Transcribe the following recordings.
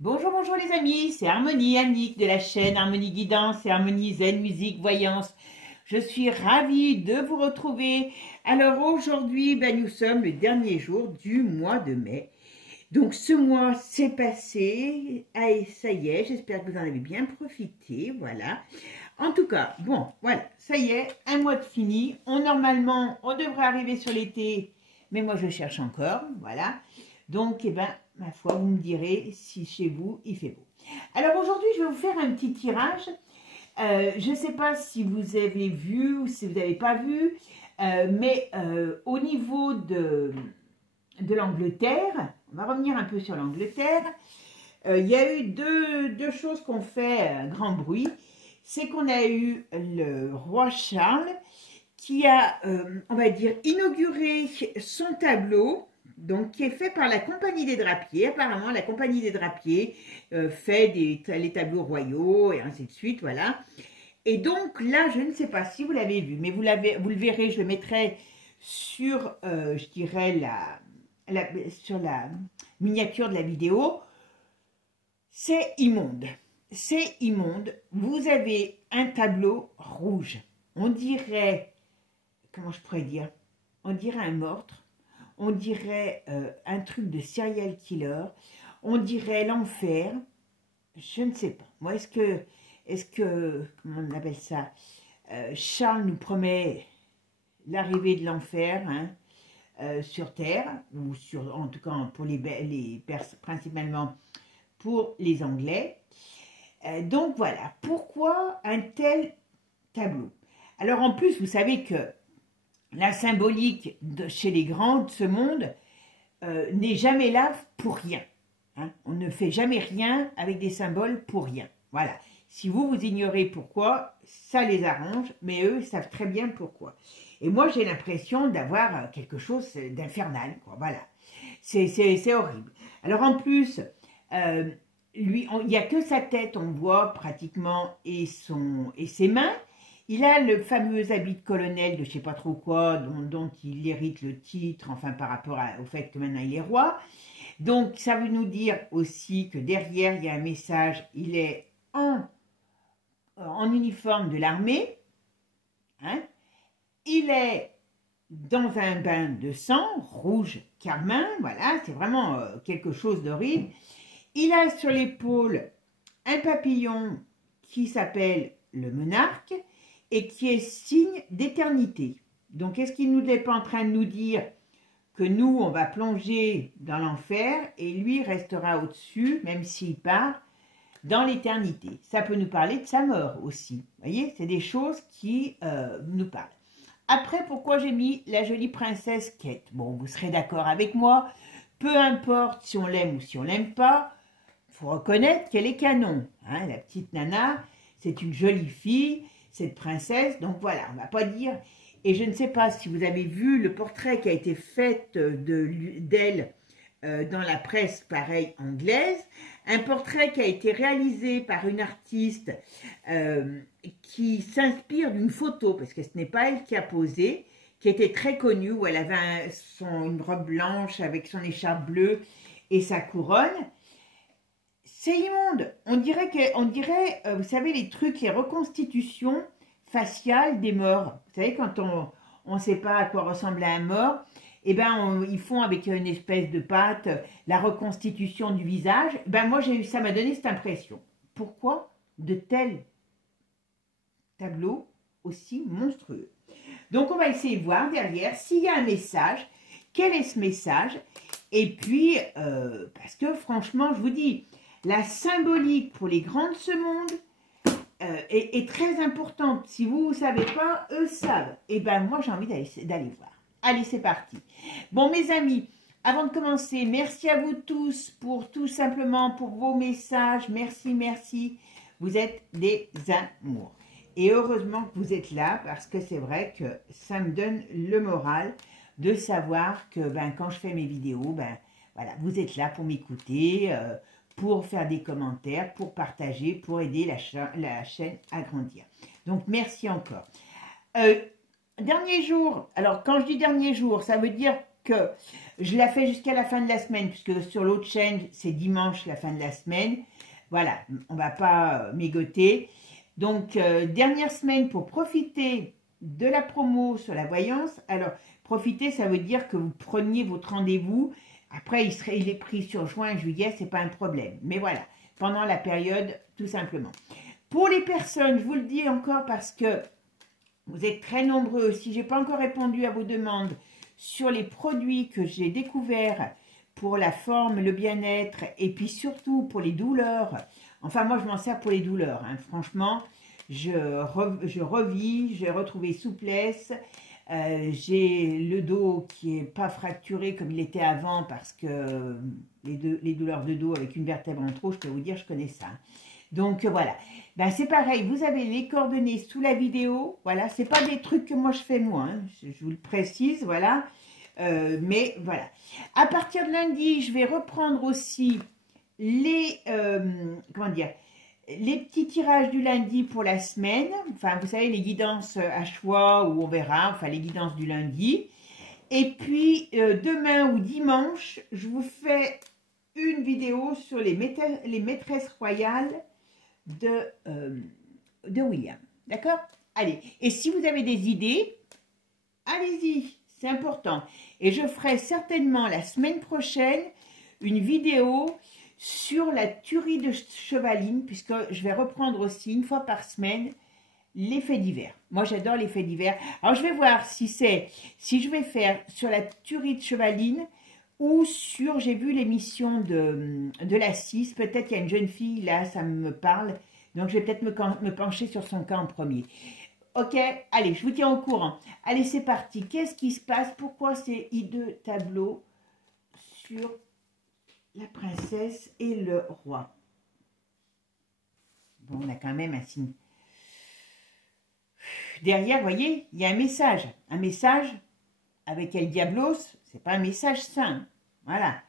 Bonjour, bonjour les amis, c'est Harmonie Annick de la chaîne Harmonie Guidance et Harmonie Zen Musique Voyance. Je suis ravie de vous retrouver. Alors aujourd'hui, nous sommes le dernier jour du mois de mai. Donc ce mois s'est passé, ah, et ça y est, j'espère que vous en avez bien profité, voilà. En tout cas, bon, voilà, ça y est, un mois de fini. Normalement, on devrait arriver sur l'été, mais moi je cherche encore, voilà. Donc, ma foi, vous me direz si chez vous, il fait beau. Alors aujourd'hui, je vais vous faire un petit tirage. Je ne sais pas si vous avez vu ou si vous n'avez pas vu, mais au niveau de l'Angleterre, on va revenir un peu sur l'Angleterre, il y a eu deux choses qui ont fait grand bruit. C'est qu'on a eu le roi Charles qui a, on va dire, inauguré son tableau, donc qui est fait par la Compagnie des Drapiers. Apparemment, la Compagnie des Drapiers fait les tableaux royaux et ainsi de suite, voilà. Et donc là, je ne sais pas si vous l'avez vu, mais vous le verrez, je le mettrai sur, je dirais, sur la miniature de la vidéo. C'est immonde. C'est immonde. Vous avez un tableau rouge. On dirait, comment je pourrais dire, on dirait un meurtre. On dirait un truc de serial killer. On dirait l'enfer. Je ne sais pas. Moi, est-ce que, comment on appelle ça, Charles nous promet l'arrivée de l'enfer, hein, sur Terre, ou en tout cas pour principalement pour les Anglais. Donc voilà, pourquoi un tel tableau? Alors en plus, vous savez que la symbolique chez les grands de ce monde n'est jamais là pour rien. Hein. On ne fait jamais rien avec des symboles pour rien. Voilà. Si vous ignorez pourquoi, ça les arrange, mais eux savent très bien pourquoi. Et moi, j'ai l'impression d'avoir quelque chose d'infernal. Voilà. C'est horrible. Alors en plus, lui, il n'y a que sa tête, on voit pratiquement, et ses mains. Il a le fameux habit de colonel de je ne sais pas trop quoi, dont il hérite le titre, enfin par rapport au fait que maintenant il est roi. Donc ça veut nous dire aussi que derrière il y a un message, il est en uniforme de l'armée, hein. Il est dans un bain de sang, rouge carmin, voilà, c'est vraiment quelque chose d'horrible. Il a sur l'épaule un papillon qui s'appelle le monarque, et qui est signe d'éternité. Donc, est-ce qu'il n'est pas en train de nous dire que nous, on va plonger dans l'enfer et lui restera au-dessus, même s'il part, dans l'éternité? Ça peut nous parler de sa mort aussi. Vous voyez, c'est des choses qui nous parlent. Après, pourquoi j'ai mis la jolie princesse Kate? Bon, vous serez d'accord avec moi, peu importe si on l'aime ou si on l'aime pas, il faut reconnaître qu'elle est canon. Hein, la petite nana, c'est une jolie fille, cette princesse, donc voilà, on ne va pas dire, et je ne sais pas si vous avez vu le portrait qui a été fait d'elle dans la presse, pareil, anglaise, un portrait qui a été réalisé par une artiste qui s'inspire d'une photo, parce que ce n'est pas elle qui a posé, qui était très connue, où elle avait une robe blanche avec son écharpe bleue et sa couronne. C'est immonde. On dirait, vous savez, les trucs, les reconstitutions faciales des morts. Vous savez, quand on ne sait pas à quoi ressemble un mort, eh ben, ils font avec une espèce de pâte la reconstitution du visage. Moi, ça m'a donné cette impression. Pourquoi de tels tableaux aussi monstrueux? Donc, on va essayer de voir derrière s'il y a un message. Quel est ce message? Et puis, parce que franchement, je vous dis, la symbolique pour les grands de ce monde est très importante. Si vous ne savez pas, eux savent. Et moi, j'ai envie d'aller voir. Allez, c'est parti. Bon, mes amis, avant de commencer, merci à vous tous pour tout simplement pour vos messages. Merci, merci. Vous êtes des amours. Et heureusement que vous êtes là parce que c'est vrai que ça me donne le moral de savoir que quand je fais mes vidéos, voilà, vous êtes là pour m'écouter, pour faire des commentaires, pour partager, pour aider la chaîne à grandir. Donc, merci encore. Dernier jour, alors quand je dis dernier jour, ça veut dire que je la fais jusqu'à la fin de la semaine, puisque sur l'autre chaîne, c'est dimanche la fin de la semaine. Voilà, on ne va pas mégoter. Donc, dernière semaine pour profiter de la promo sur la voyance. Alors, profiter, ça veut dire que vous preniez votre rendez-vous. Après, il est pris sur juin, juillet, c'est pas un problème. Mais voilà, pendant la période, tout simplement. Pour les personnes, je vous le dis encore parce que vous êtes très nombreux. Si je n'ai pas encore répondu à vos demandes sur les produits que j'ai découverts pour la forme, le bien-être et puis surtout pour les douleurs. Enfin, moi, je m'en sers pour les douleurs. Hein. Franchement, je revis, j'ai retrouvé souplesse. J'ai le dos qui n'est pas fracturé comme il était avant parce que les douleurs de dos avec une vertèbre en trop, je peux vous dire, je connais ça. Donc voilà, ben, c'est pareil, vous avez les coordonnées sous la vidéo, voilà, c'est pas des trucs que moi je fais moi, hein. Je vous le précise, voilà, mais voilà. À partir de lundi, je vais reprendre aussi les, comment dire, les petits tirages du lundi pour la semaine, enfin vous savez les guidances à choix où on verra, enfin les guidances du lundi. Et puis demain ou dimanche, je vous fais une vidéo sur les maîtresses royales de William. D'accord? Allez, et si vous avez des idées, allez-y, c'est important. Et je ferai certainement la semaine prochaine une vidéo sur la tuerie de chevaline, puisque je vais reprendre aussi une fois par semaine les faits divers. Moi, j'adore les faits divers. Alors, je vais voir si je vais faire sur la tuerie de chevaline ou sur, j'ai vu l'émission de la 6, peut-être il y a une jeune fille, là, ça me parle, donc je vais peut-être me pencher sur son cas en premier. Ok, allez, je vous tiens au courant. Allez, c'est parti. Qu'est-ce qui se passe? Pourquoi ces hideux tableaux sur la princesse et le roi? Bon, on a quand même un signe. Derrière, vous voyez, il y a un message. Un message avec El Diablos, c'est pas un message sain. Voilà.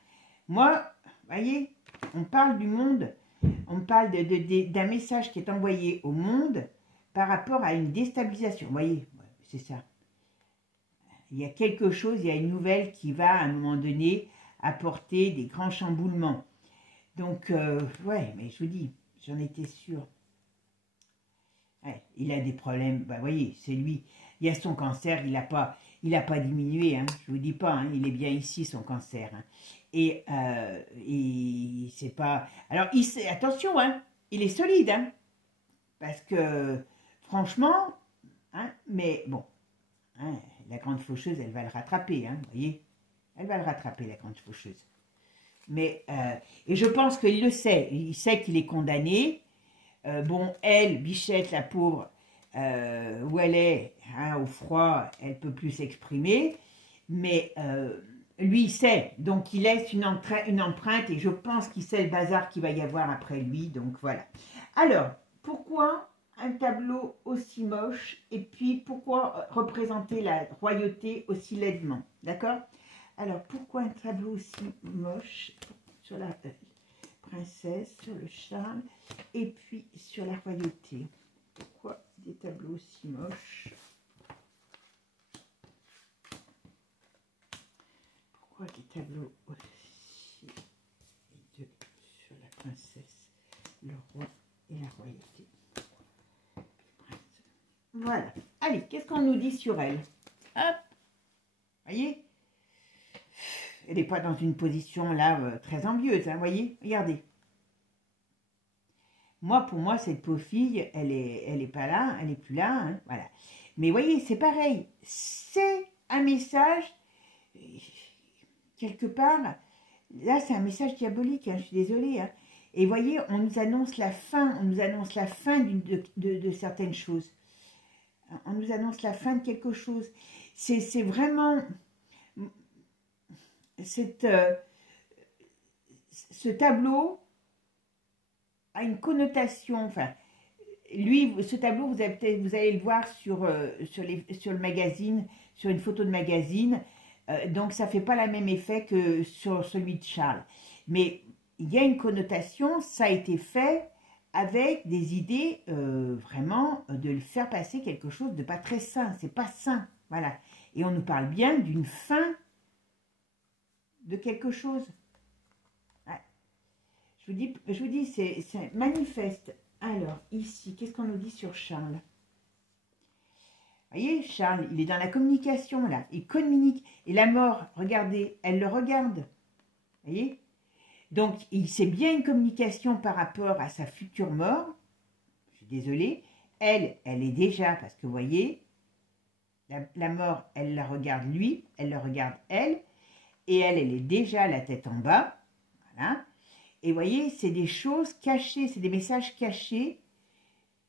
Moi, vous voyez, on parle du monde, on parle d'un message qui est envoyé au monde par rapport à une déstabilisation. Vous voyez, c'est ça. Il y a quelque chose, il y a une nouvelle qui va, à un moment donné, apporter des grands chamboulements. Donc, ouais, mais je vous dis, j'en étais sûre. Ouais, il a des problèmes, bah, vous voyez, c'est lui. Il a son cancer, il n'a pas diminué, hein, je vous dis pas, hein, il est bien ici, son cancer. Hein. Et c'est pas... Alors, attention, hein, il est solide, hein, parce que, franchement, hein, mais bon, hein, la grande faucheuse, elle va le rattraper, hein, vous voyez. Elle va le rattraper, la grande faucheuse. Mais, et je pense qu'il le sait, il sait qu'il est condamné. Bon, elle, Bichette, la pauvre, où elle est, hein, au froid, elle ne peut plus s'exprimer, mais lui, il sait, donc il laisse une empreinte, et je pense qu'il sait le bazar qu'il va y avoir après lui, donc voilà. Alors, pourquoi un tableau aussi moche, et puis pourquoi représenter la royauté aussi laidement, d'accord? Alors, pourquoi un tableau aussi moche sur la princesse, sur le charme, et puis sur la royauté? Pourquoi des tableaux aussi moches? Pourquoi des tableaux aussi hideux sur la princesse, le roi et la royauté? Voilà. Allez, qu'est-ce qu'on nous dit sur elle? Hop, voyez? Elle n'est pas dans une position là très envieuse, hein, voyez? Regardez. Moi, pour moi, cette pauvre fille, elle est pas là, elle n'est plus là, hein, voilà. Mais voyez, c'est pareil. C'est un message, quelque part, là, c'est un message diabolique, hein, je suis désolée. Hein. Et voyez, on nous annonce la fin, de certaines choses. On nous annonce la fin de quelque chose. C'est vraiment... ce tableau a une connotation, enfin, lui, ce tableau, vous allez le voir sur le magazine, sur une photo de magazine, donc ça ne fait pas le même effet que sur celui de Charles. Mais il y a une connotation, ça a été fait avec des idées vraiment de le faire passer quelque chose de pas très sain, c'est pas sain, voilà. Et on nous parle bien d'une fin de quelque chose. Ouais. Je vous dis, c'est manifeste. Alors, ici, qu'est-ce qu'on nous dit sur Charles? Vous voyez, Charles, il est dans la communication, là. Il communique. Et la mort, regardez, elle le regarde. Vous voyez? Donc, c'est bien une communication par rapport à sa future mort. Je suis désolée. Elle est déjà, parce que vous voyez, la mort, elle la regarde lui, elle le regarde elle. Et elle est déjà la tête en bas. Voilà. Et vous voyez, c'est des choses cachées, c'est des messages cachés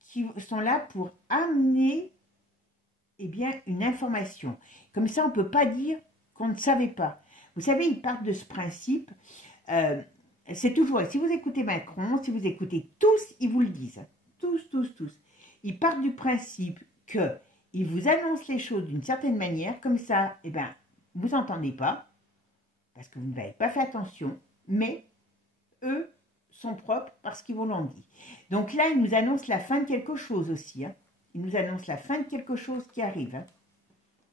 qui sont là pour amener bien, une information. Comme ça, on ne peut pas dire qu'on ne savait pas. Vous savez, ils partent de ce principe. C'est toujours, si vous écoutez Macron, si vous écoutez tous, ils vous le disent. Tous, tous, tous. Ils partent du principe qu'ils vous annoncent les choses d'une certaine manière. Comme ça, vous n'entendez pas, parce que vous n'avez pas fait attention, mais eux sont propres parce qu'ils vous l'ont dit. Donc là, ils nous annoncent la fin de quelque chose aussi. Hein. Ils nous annoncent la fin de quelque chose qui arrive. Hein.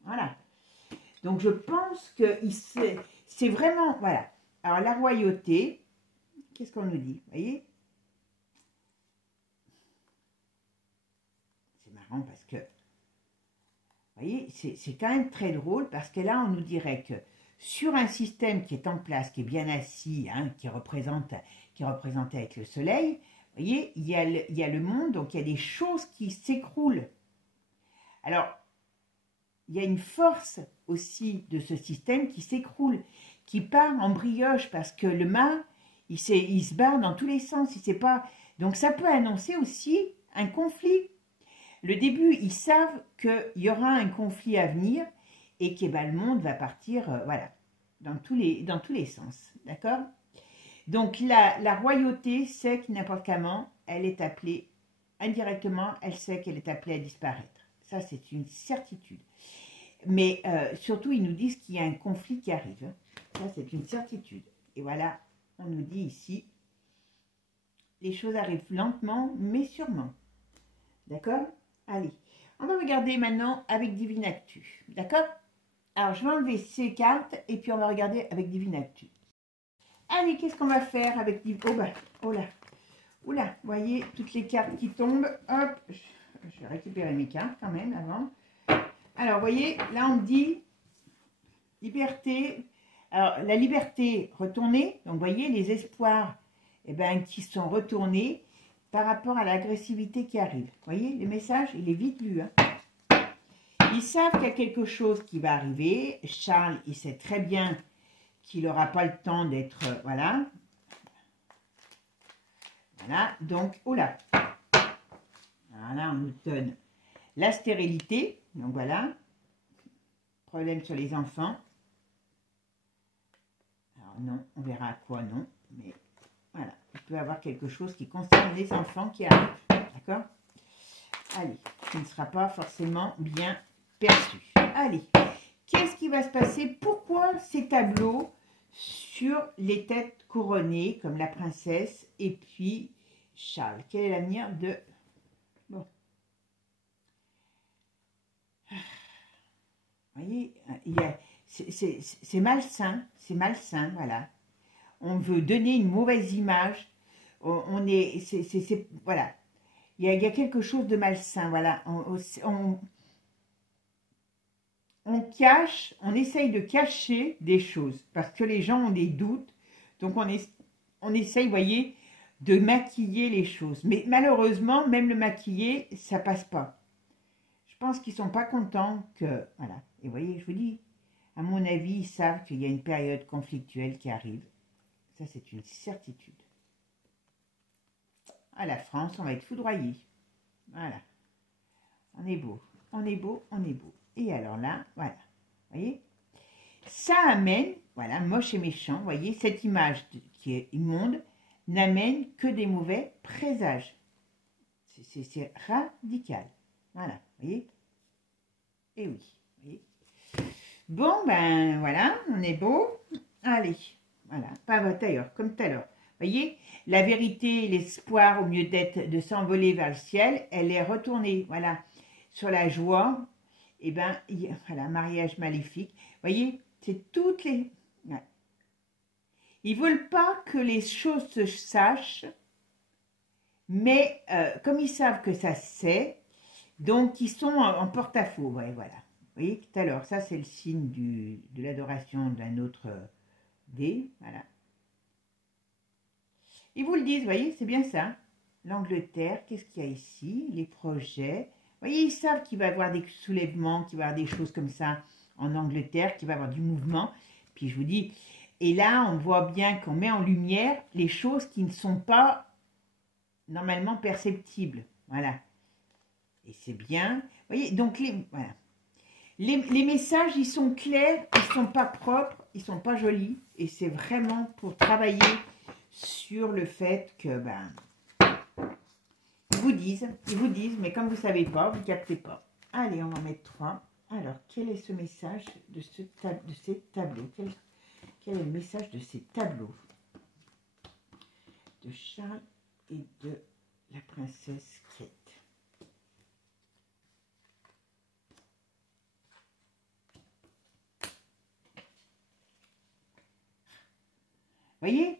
Voilà. Donc je pense que c'est vraiment... Voilà. Alors la royauté, qu'est-ce qu'on nous dit? Vous voyez? C'est marrant parce que... Vous voyez, c'est quand même très drôle parce que là, on nous dirait que sur un système qui est en place, qui est bien assis, hein, qui est représenté avec le soleil, vous voyez, il y a le monde, donc il y a des choses qui s'écroulent. Alors, il y a une force aussi de ce système qui s'écroule, qui part en brioche parce que le mât, il se barre dans tous les sens, il sait pas. Donc ça peut annoncer aussi un conflit. Le début, ils savent qu'il y aura un conflit à venir et que le monde va partir, voilà, dans tous les sens, d'accord? Donc la royauté sait que n'importe comment, elle est appelée, indirectement, elle sait qu'elle est appelée à disparaître. Ça, c'est une certitude. Mais surtout, ils nous disent qu'il y a un conflit qui arrive. Ça, c'est une certitude. Et voilà, on nous dit ici, les choses arrivent lentement, mais sûrement. D'accord? Allez, on va regarder maintenant avec Divine Actu. D'accord? Alors, je vais enlever ces cartes et puis on va regarder avec Divine Actu. Allez, qu'est-ce qu'on va faire avec Divine... Oh, oh là, oula, vous voyez, toutes les cartes qui tombent. Hop, je vais récupérer mes cartes quand même avant. Alors, vous voyez, là, on me dit liberté. Alors, la liberté retournée, donc, vous voyez, les espoirs qui sont retournés par rapport à l'agressivité qui arrive. Vous voyez, le message, il est vite vu. Hein. Ils savent qu'il y a quelque chose qui va arriver. Charles, il sait très bien qu'il n'aura pas le temps d'être... voilà. Voilà, donc, oh là. Voilà, on nous donne la stérilité. Donc, voilà. Problème sur les enfants. Alors, non, on verra à quoi, non. Mais, voilà. Il peut y avoir quelque chose qui concerne les enfants qui arrivent. D'accord? Allez, qui ne sera pas forcément bien perçu. Allez, qu'est-ce qui va se passer? Pourquoi ces tableaux sur les têtes couronnées, comme la princesse et puis Charles? Quel est l'avenir de... Bon. Vous voyez, c'est malsain, voilà. On veut donner une mauvaise image. Voilà. Il y a quelque chose de malsain, voilà. On cache, on essaye de cacher des choses parce que les gens ont des doutes. Donc, on essaye, vous voyez, de maquiller les choses. Mais malheureusement, même le maquiller, ça passe pas. Je pense qu'ils sont pas contents que... Voilà. Et vous voyez, je vous dis, à mon avis, ils savent qu'il y a une période conflictuelle qui arrive. Ça, c'est une certitude. À la France, on va être foudroyé. Voilà. On est beau, on est beau, on est beau. Et alors là, voilà. Vous voyez? Ça amène, voilà, moche et méchant, vous voyez, cette image qui est immonde n'amène que des mauvais présages. C'est radical. Voilà, vous voyez? Et oui, vous voyez? Bon, ben voilà, on est beau. Allez, voilà, pas d'ailleurs, comme tout à l'heure. Vous voyez, la vérité, l'espoir, au mieux de s'envoler vers le ciel, elle est retournée, voilà, sur la joie. Et voilà, mariage maléfique. Vous voyez, c'est toutes les... Ouais. Ils veulent pas que les choses se sachent, mais comme ils savent que ça se sait, donc ils sont en porte-à-faux. Ouais, voilà. Vous voyez, tout à l'heure, ça c'est le signe de l'adoration d'un autre dé. Voilà. Ils vous le disent, vous voyez, c'est bien ça. L'Angleterre, qu'est-ce qu'il y a ici? Les projets. Vous voyez, ils savent qu'il va y avoir des soulèvements, qu'il va y avoir des choses comme ça en Angleterre, qu'il va y avoir du mouvement. Puis je vous dis, et là, on voit bien qu'on met en lumière les choses qui ne sont pas normalement perceptibles. Voilà. Et c'est bien. Vous voyez, donc voilà. Les messages, ils sont clairs, ils ne sont pas propres, ils ne sont pas jolis. Et c'est vraiment pour travailler sur le fait que, ben, ils vous disent, mais comme vous ne savez pas, vous ne captez pas. Allez, on va mettre 3. Alors, quel est ce message de ces tableaux? Quel est le message de ces tableaux de Charles et de la princesse Kate? Voyez,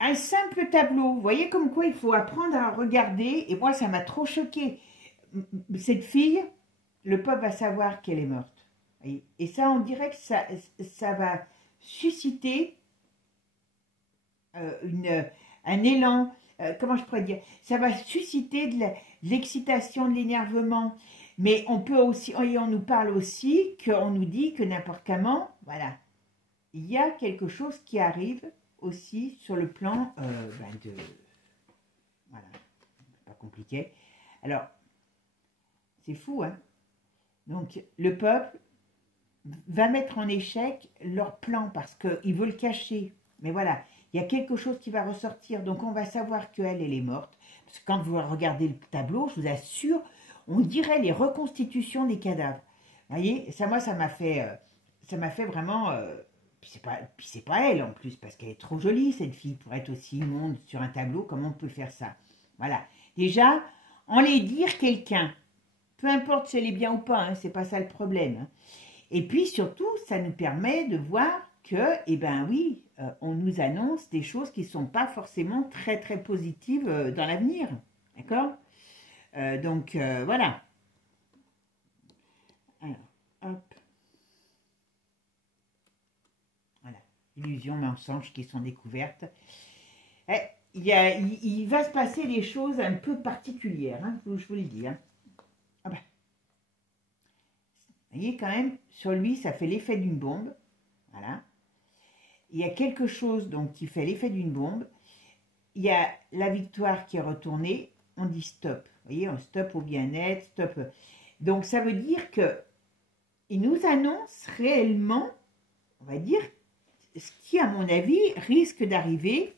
un simple tableau, vous voyez comme quoi il faut apprendre à regarder, et moi ça m'a trop choqué. Cette fille, le peuple va savoir qu'elle est morte. Voyez, et ça, on dirait que ça va susciter un élan, comment je pourrais dire, ça va susciter de l'excitation, de l'énervement, mais on peut aussi, et on nous parle aussi, qu'on nous dit que n'importe comment, voilà, il y a quelque chose qui arrive aussi sur le plan de... Voilà, pas compliqué. Alors, c'est fou, hein. Donc, le peuple va mettre en échec leur plan parce qu'il veut le cacher. Mais voilà, il y a quelque chose qui va ressortir. Donc, on va savoir qu'elle, elle est morte. Parce que quand vous regardez le tableau, je vous assure, on dirait les reconstitutions des cadavres. Vous voyez, ça, moi, ça m'a fait vraiment... Puis c'est pas elle en plus, parce qu'elle est trop jolie, cette fille, pour être aussi immonde sur un tableau. Comment on peut faire ça? Voilà. Déjà, en les dire quelqu'un, peu importe si elle est bien ou pas, hein, c'est pas ça le problème. Hein. Et puis surtout, ça nous permet de voir que, eh ben oui, on nous annonce des choses qui ne sont pas forcément très très positives dans l'avenir. D'accord? Donc voilà. Alors, hop. Voilà. Illusions, mensonges qui sont découvertes. Il va se passer des choses un peu particulières, hein, je vous le dis. Hein. Ah ben. Vous voyez quand même, sur lui, ça fait l'effet d'une bombe. Voilà. Il y a quelque chose donc qui fait l'effet d'une bombe. Il y a la victoire qui est retournée. On dit stop. Vous voyez, on stop au bien-être, stop. Donc ça veut dire que il nous annonce réellement, on va dire, ce qui, à mon avis, risque d'arriver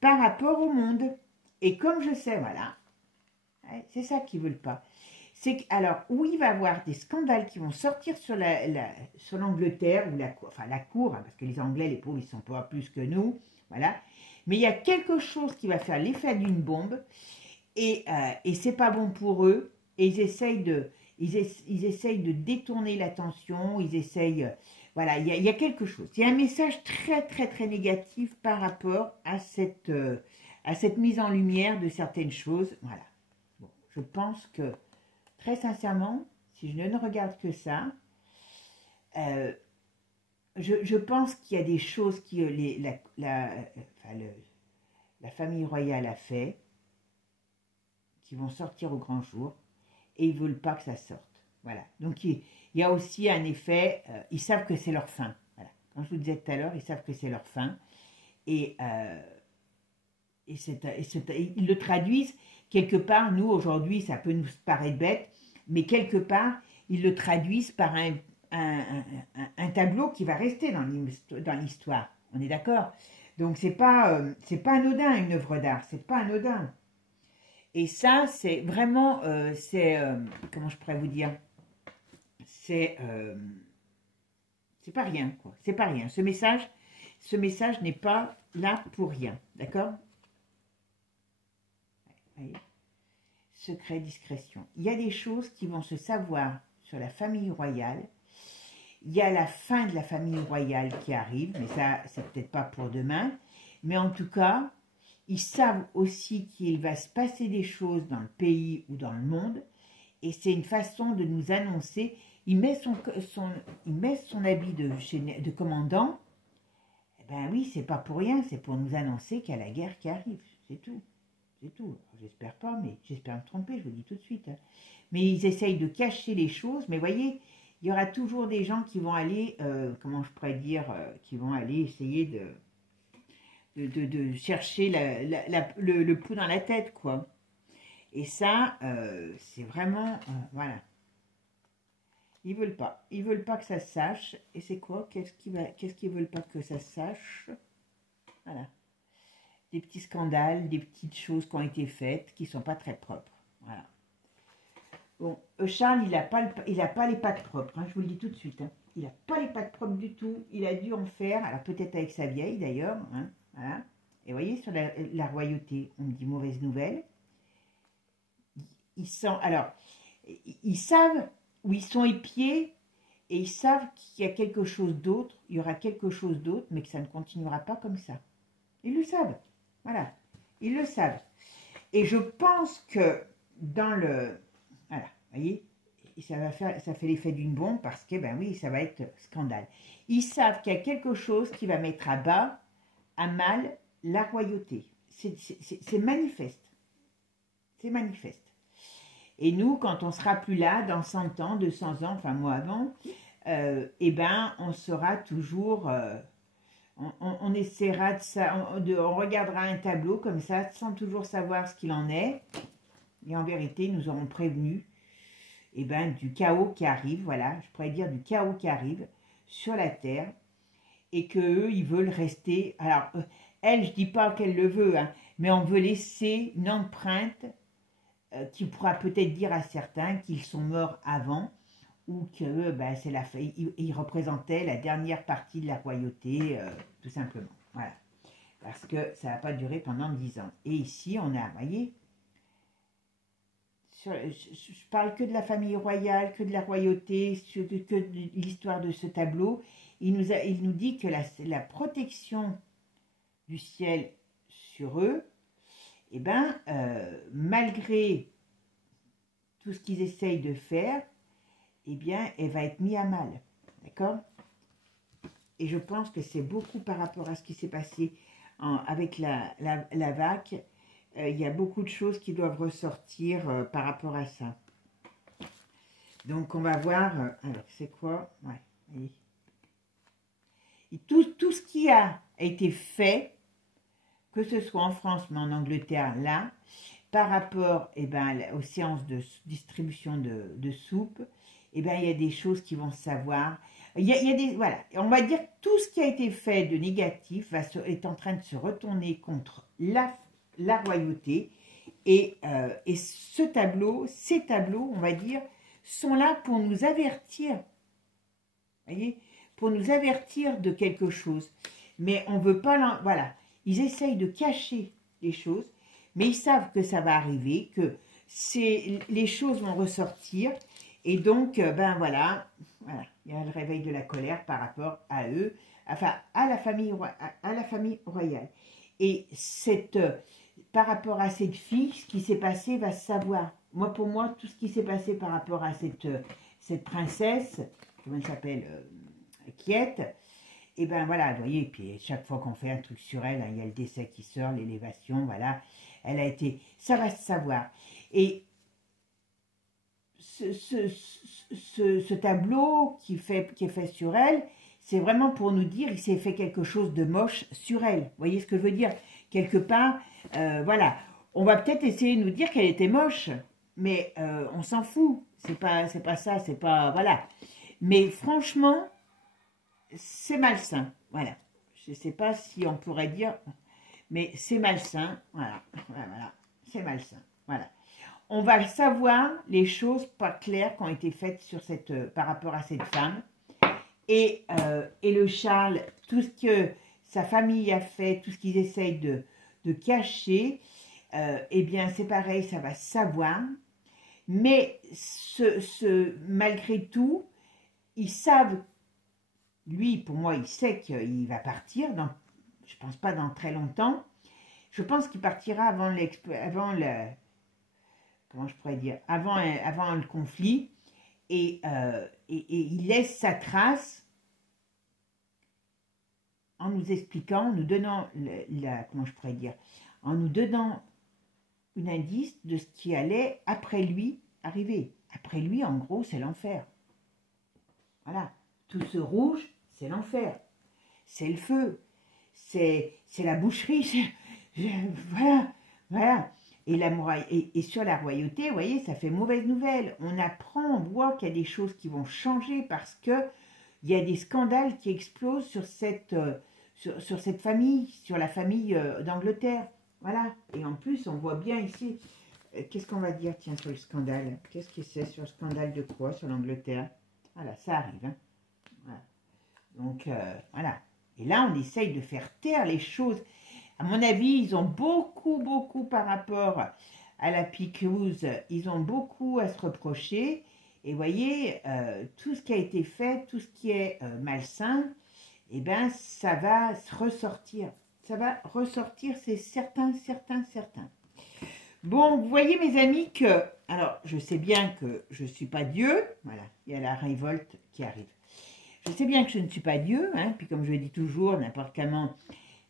par rapport au monde. Et comme je sais, voilà, c'est ça qu'ils ne veulent pas. C'est que, alors, où il va y avoir des scandales qui vont sortir sur l'Angleterre, ou la cour, hein, parce que les Anglais, les pauvres, ils ne sont pas plus que nous, voilà. Mais il y a quelque chose qui va faire l'effet d'une bombe, et c'est pas bon pour eux, et ils essayent de détourner l'attention, ils essayent, voilà, il y a quelque chose. Il y a un message très, très, très négatif par rapport à cette mise en lumière de certaines choses, voilà. Bon, je pense que très sincèrement, si je ne regarde que ça, je pense qu'il y a des choses que la famille royale a fait, qui vont sortir au grand jour, et ils ne veulent pas que ça sorte. Voilà. Donc il y a aussi un effet, ils savent que c'est leur fin. Voilà. Comme je vous disais tout à l'heure, ils savent que c'est leur fin. Et ils le traduisent quelque part. Nous, aujourd'hui, ça peut nous paraître bête, mais quelque part, ils le traduisent par un tableau qui va rester dans l'histoire. On est d'accord? Donc, c'est pas anodin, une œuvre d'art. C'est pas anodin. Et ça, c'est vraiment, comment je pourrais vous dire? C'est pas rien, quoi. C'est pas rien. Ce message n'est pas là pour rien. D'accord? Secret, discrétion. Il y a des choses qui vont se savoir sur la famille royale Il y a la fin de la famille royale qui arrive, mais ça, c'est peut-être pas pour demain. Mais en tout cas, ils savent aussi qu'il va se passer des choses dans le pays ou dans le monde. Et c'est une façon de nous annoncer. Il met son habit de commandant. Eh ben oui, c'est pas pour rien, c'est pour nous annoncer qu'il y a la guerre qui arrive. C'est tout. C'est tout. J'espère pas, mais j'espère me tromper, je vous le dis tout de suite. Mais ils essayent de cacher les choses. Mais voyez, il y aura toujours des gens qui vont aller, comment je pourrais dire, qui vont aller essayer de chercher le pouls dans la tête, quoi. Et ça, c'est vraiment, voilà. Ils veulent pas que ça se sache. Et c'est quoi? Qu'est-ce qu'ils veulent pas que ça se sache? Voilà. Des petits scandales, des petites choses qui ont été faites, qui sont pas très propres. Voilà. Bon, Charles, il a pas les pattes propres, hein, je vous le dis tout de suite. Hein. Il n'a pas les pattes propres du tout. Il a dû en faire, alors peut-être avec sa vieille d'ailleurs. Hein, voilà. Et vous voyez, sur la royauté, on me dit mauvaise nouvelle. Ils savent où ils sont épiés et ils savent qu'il y a quelque chose d'autre, il y aura quelque chose d'autre, mais que ça ne continuera pas comme ça. Ils le savent. Voilà. Ils le savent. Et je pense que dans le... Voilà, vous voyez, ça fait l'effet d'une bombe parce que, ben oui, ça va être scandale. Ils savent qu'il y a quelque chose qui va mettre à bas, à mal, la royauté. C'est manifeste. C'est manifeste. Et nous, quand on sera plus là, dans 100 ans, 200 ans, enfin moi avant, eh ben, on sera toujours... on essaiera de ça, on regardera un tableau comme ça, sans toujours savoir ce qu'il en est. Et en vérité, nous aurons prévenu eh ben, du chaos qui arrive, voilà, je pourrais dire du chaos qui arrive sur la Terre. Et qu'eux, ils veulent rester... Alors, elle, je ne dis pas qu'elle le veut, hein, mais on veut laisser une empreinte qui pourra peut-être dire à certains qu'ils sont morts avant, ou que ben, ils représentaient la dernière partie de la royauté, tout simplement. Voilà. Parce que ça ne va pas durer pendant 10 ans. Et ici, on a, vous voyez, je parle que de la famille royale, que de la royauté, que de l'histoire de ce tableau. Il nous dit que la protection du ciel sur eux, eh ben, malgré tout ce qu'ils essayent de faire, eh bien, elle va être mise à mal. D'accord? Et je pense que c'est beaucoup par rapport à ce qui s'est passé avec la vague. Il y a beaucoup de choses qui doivent ressortir par rapport à ça. Donc, on va voir... alors, c'est quoi? Ouais, oui. Et tout ce qui a été fait, que ce soit en France, mais en Angleterre, là, par rapport eh ben, aux séances de distribution de soupe, eh ben, il y a des choses qui vont se savoir. Il y a des, voilà, on va dire que tout ce qui a été fait de négatif est en train de se retourner contre la royauté. Et ces tableaux, on va dire, sont là pour nous avertir. Voyez, pour nous avertir de quelque chose. Mais on ne veut pas... Voilà, ils essayent de cacher les choses, mais ils savent que ça va arriver, que les choses vont ressortir. Et donc, ben voilà, il y a le réveil de la colère par rapport à eux, enfin, à la famille royale. Et par rapport à cette fille, ce qui s'est passé va se savoir. Moi, pour moi, tout ce qui s'est passé par rapport à cette princesse, comment elle s'appelle, Quiète, et ben voilà, vous voyez, et puis chaque fois qu'on fait un truc sur elle, hein, il y a le décès qui sort, l'élévation, voilà, elle a été, ça va se savoir. Et ce tableau qui est fait sur elle, c'est vraiment pour nous dire, il s'est fait quelque chose de moche sur elle. Vous voyez ce que je veux dire? Quelque part, voilà, on va peut-être essayer de nous dire qu'elle était moche, mais on s'en fout. C'est pas ça, c'est pas, voilà. Mais franchement, c'est malsain, voilà. Je ne sais pas si on pourrait dire, mais c'est malsain, voilà, voilà, c'est malsain, voilà. On va savoir les choses pas claires qui ont été faites sur par rapport à cette femme. Et le Charles, tout ce que sa famille a fait, tout ce qu'ils essayent de cacher, eh bien c'est pareil, ça va se savoir. Mais malgré tout, ils savent lui, pour moi, il sait qu'il va partir, je pense pas dans très longtemps. Je pense qu'il partira avant comment je pourrais dire, avant le conflit, et il laisse sa trace en nous expliquant, en nous donnant comment je pourrais dire, en nous donnant un indice de ce qui allait après lui arriver. Après lui, en gros, c'est l'enfer. Voilà, tout ce rouge, c'est l'enfer, c'est le feu, c'est la boucherie, voilà. Et sur la royauté, vous voyez, ça fait mauvaise nouvelle. On apprend, on voit qu'il y a des choses qui vont changer parce que il y a des scandales qui explosent sur cette famille, sur la famille d'Angleterre. Voilà. Et en plus, on voit bien ici, qu'est-ce qu'on va dire, tiens, sur le scandale? Qu'est-ce que c'est sur le scandale de quoi, sur l'Angleterre? Voilà, ça arrive. Hein. Voilà. Donc, voilà. Et là, on essaye de faire taire les choses. À mon avis, ils ont beaucoup par rapport à la piqueuse, ils ont beaucoup à se reprocher. Et vous voyez, tout ce qui a été fait, tout ce qui est malsain, eh bien, ça va se ressortir. Ça va ressortir, c'est certain. Bon, vous voyez, mes amis, que... Alors, je sais bien que je ne suis pas Dieu. Voilà, il y a la révolte qui arrive. Je sais bien que je ne suis pas Dieu, hein, puis comme je le dis toujours, n'importe comment...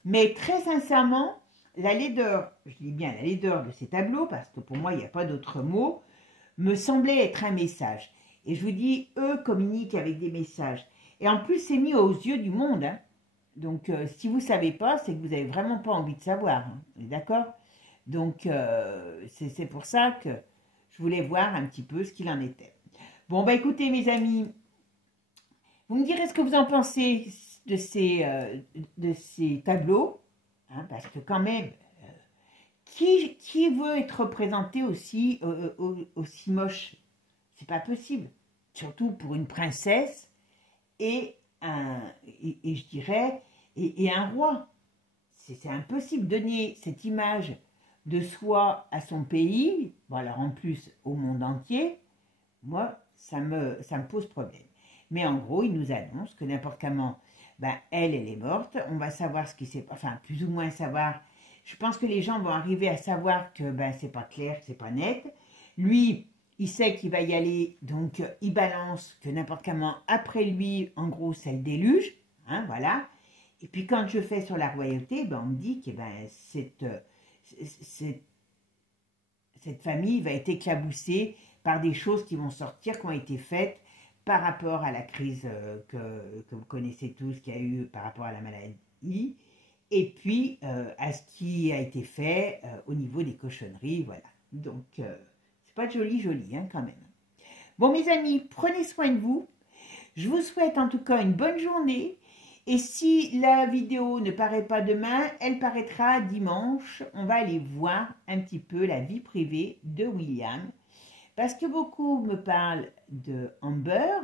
Mais très sincèrement, la laideur, je dis bien la laideur de ces tableaux, parce que pour moi, il n'y a pas d'autre mot, me semblait être un message. Et je vous dis, eux communiquent avec des messages. Et en plus, c'est mis aux yeux du monde. Hein. Donc, si vous ne savez pas, c'est que vous n'avez vraiment pas envie de savoir. Hein. On est d'accord? Donc, c'est pour ça que je voulais voir un petit peu ce qu'il en était. Bon, bah écoutez, mes amis, vous me direz ce que vous en pensez de ces tableaux, hein, parce que quand même, qui veut être représenté aussi moche? C'est pas possible, surtout pour une princesse et je dirais et un roi. C'est impossible de donner cette image de soi à son pays, bon alors en plus au monde entier. Moi, ça me pose problème. Mais en gros, il nous annonce que n'importe comment, ben, elle est morte. On va savoir ce qui s'est... Enfin, plus ou moins savoir. Je pense que les gens vont arriver à savoir que ben, c'est pas clair, que c'est pas net. Lui, il sait qu'il va y aller, donc il balance que n'importe comment, après lui, en gros, c'est le déluge. Hein, voilà. Et puis quand je fais sur la royauté, ben, on me dit que ben, cette famille va être éclaboussée par des choses qui vont sortir, qui ont été faites par rapport à la crise que vous connaissez tous, qu'il y a eu par rapport à la maladie, et puis à ce qui a été fait au niveau des cochonneries, voilà. Donc, c'est pas joli, hein, quand même. Bon, mes amis, prenez soin de vous. Je vous souhaite en tout cas une bonne journée. Et si la vidéo ne paraît pas demain, elle paraîtra dimanche. On va aller voir un petit peu la vie privée de William. Parce que beaucoup me parlent de Amber,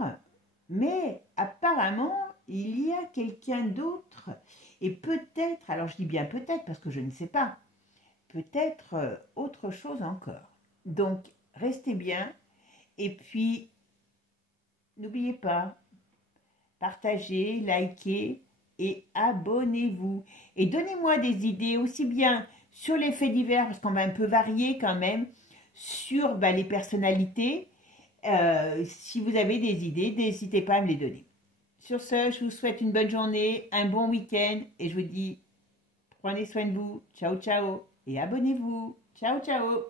mais apparemment, il y a quelqu'un d'autre. Et peut-être, alors je dis bien peut-être parce que je ne sais pas, peut-être autre chose encore. Donc, restez bien. Et puis, n'oubliez pas, partagez, likez et abonnez-vous. Et donnez-moi des idées aussi bien sur les faits divers, parce qu'on va un peu varier quand même, sur les personnalités. Si vous avez des idées, n'hésitez pas à me les donner. Sur ce, je vous souhaite une bonne journée, un bon week-end et je vous dis, prenez soin de vous. Ciao, ciao. Et abonnez-vous. Ciao, ciao.